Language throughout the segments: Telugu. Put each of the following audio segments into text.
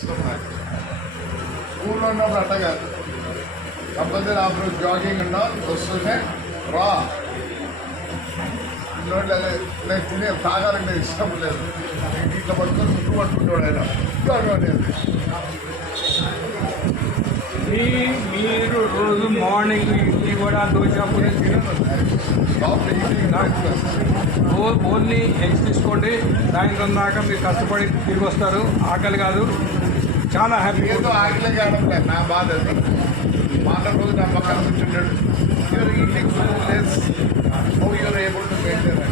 స్కూల్లో ఉన్నప్పుడు అట్ట కాదు, కంపల్సరీ అప్పుడు జాగింగ్ ఉన్నా వస్తూనే రా నోట్లో నేను తినే తాగాలంటే ఇష్టం లేదు. ఇట్లా పట్టుకొని ముక్కు పట్టుకుంటాడు ఆయన అనేది. మీరు రోజు మార్నింగ్ ఇడ్లీ కూడా దోశ పూరి ఓన్లీ ఎగ్స్ తీసుకోండి. సాయంత్రం దాకా మీరు కష్టపడి తిరిగి వస్తారు. ఆకలి కాదు, చాలా హ్యాపీ. ఏదో ఆకలి కావడం లేదు, నా బాధ అది. మాట రోజు నా పక్కన కూర్చుంటాడు. You are eating less, how you are able to maintain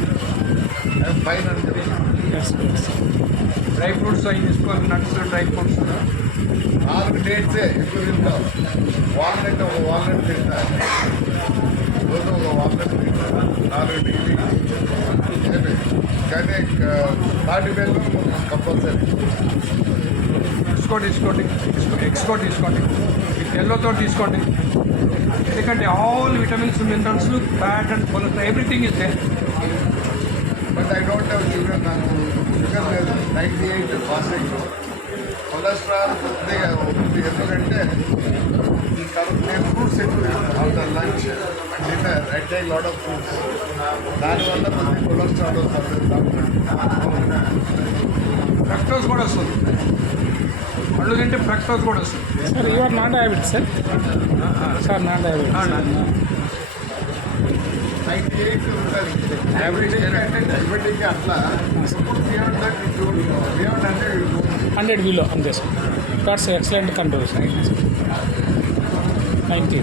fine అని చెప్పి. డ్రై ఫ్రూట్స్ అవి తీసుకోవాలి, నట్స్, డ్రై ఫ్రూట్స్. 4 డేట్సే ఎక్కువ తింటాం. వాల్నట్ ఒక వాల్నట్ తింటాను, రోజు ఒక వాల్నట్ తింటాను. 4 డైలీ కానీ తాటి బెల్లం కంపల్సరీ. తీసుకోండి, ఎక్స్పోర్ట్ తీసుకోండి, ఎల్లోతో తీసుకోండి. ఎందుకంటే all vitamins, minerals, fat and cholesterol everything is there. But I don't have sugar. నాకు షుగర్ లేదు, 98 ఫాస్టింగ్. కొలెస్ట్రాల్ కొద్దిగా ఉంది, ఎందుకంటే ఈ నేను ఫ్రూట్స్ ఎక్కువ after lunch and dinner I take lot of fruits. దానివల్ల మనకి కొలెస్ట్రాల్ ఫ్రక్టోజ్ కూడా వస్తుంది, పళ్ళు తింటే ఫ్రక్టోజ్ కూడా వస్తుంది. Sir you are non diabetic sir non diabetic 98 ఉంటుంది యావరేజ్. డయాబెటిక్ అట్లా బియాండ్ దట్ బియాండ్ 100 బిలో అంతే sir. That's excellent control sir. 90